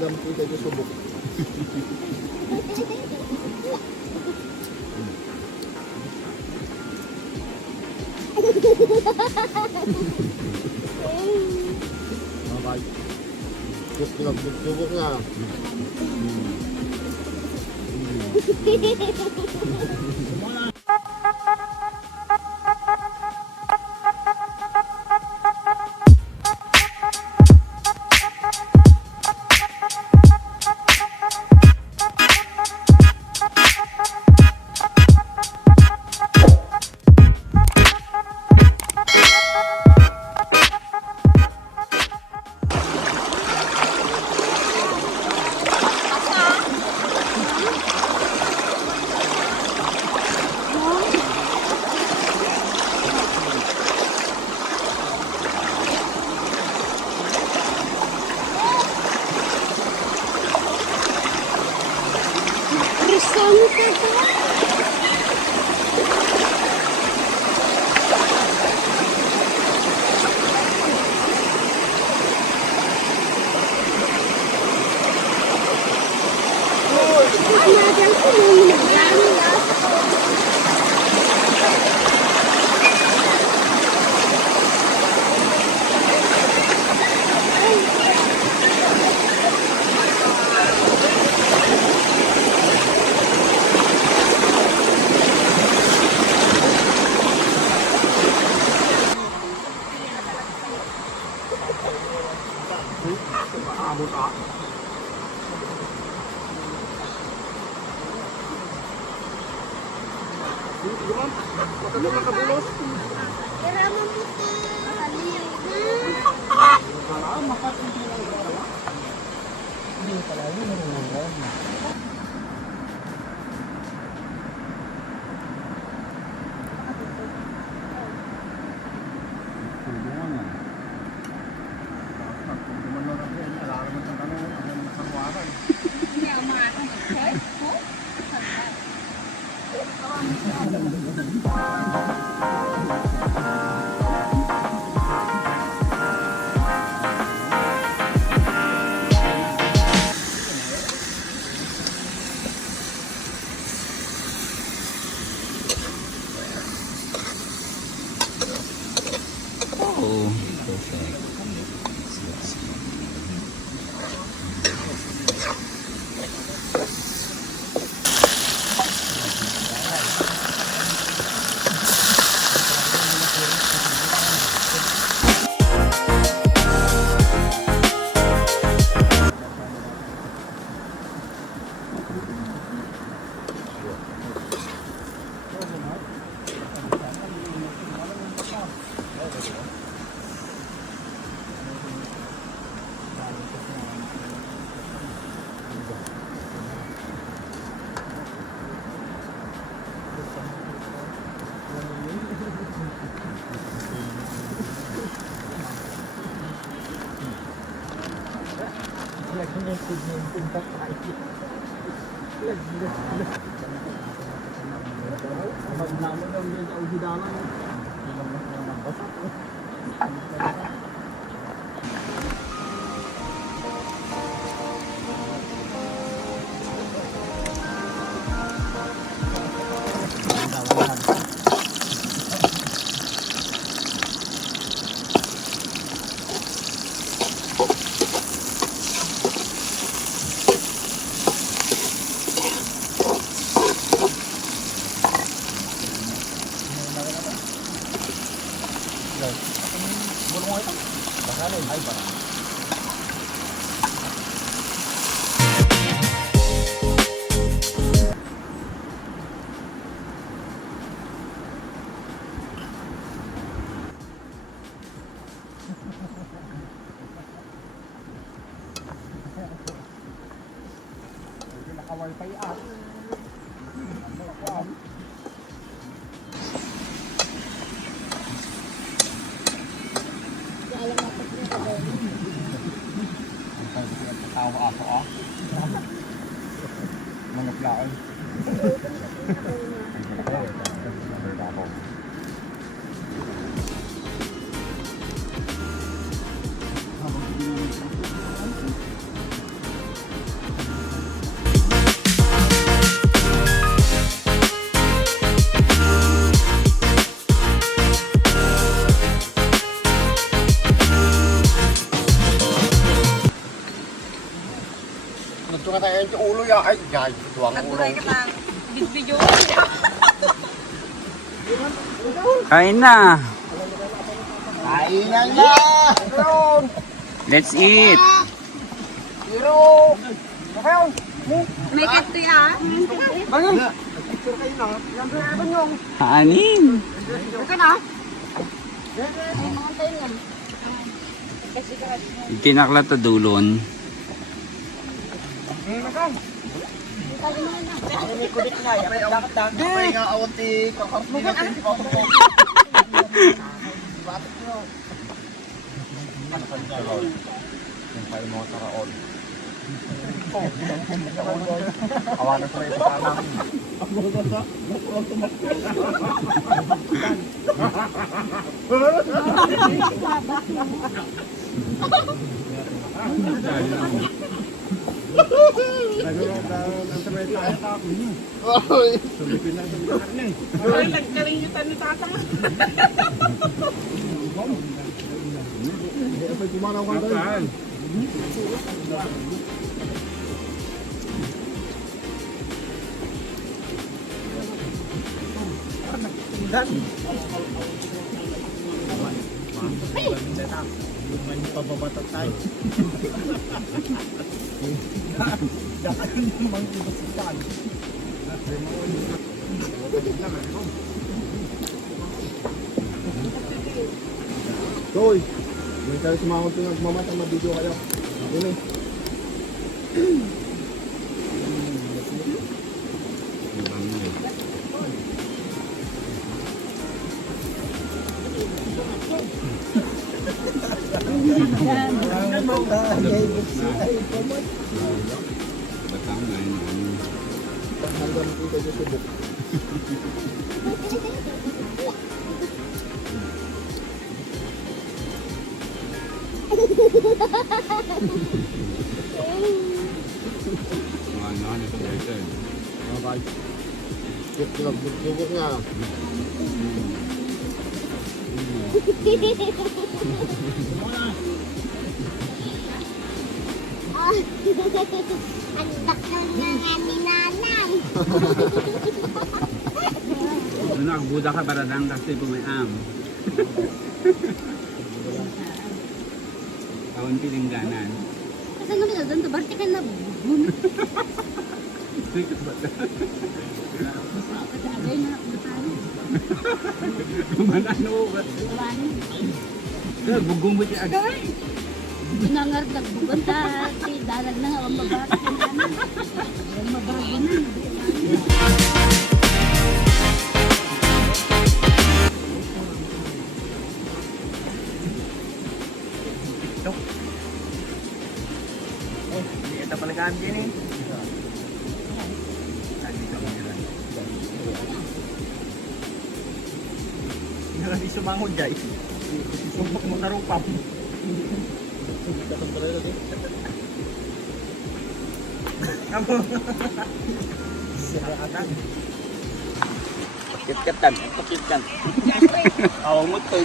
dampi kayo subok. Mabay. Terus subok nga. Naka-wifi app. Tawa ako ah. Mga plaon. Gusto ka tayo yung ulo ya. Ay, gay. Tuwang ulo. Nagbuhay ka ng video. Kain na. Kainan na! Let's eat. May kati ah. Kanin. Tinakla to dulon. Ay, nga awati. Kakartinan din si Papa ko. Batik nyo. Ano ka nito? Yung kayo mga taraon. Awanan sa ito ka lang. Ay, nagkalinitan ni tatang. May kumanaw ka tayo. Pababatak tayo. Toy, hindi kayo sumahod ko nagmamatang mabidyo kayo. Yun eh. Hanggang dito sa subok. Bye-bye. Subok nga. Ang dakal na nga ni nanay. Nagbuda ka para lang kasi pumayam. Kawan pilingganan. Kasi nung nila doon, barte ka na bugun. Agay na nakutano. Manano ba? Gugong mo siya agay. Nangar nagbugan ta. Dalag na nga, ang mabarte ka na. Ang mabago na. Ito pala gamit yan eh. Hindi sumangod dyan. Sumpok mo na rupap. Pakit-katan. Pakit-kan. Awang mo to.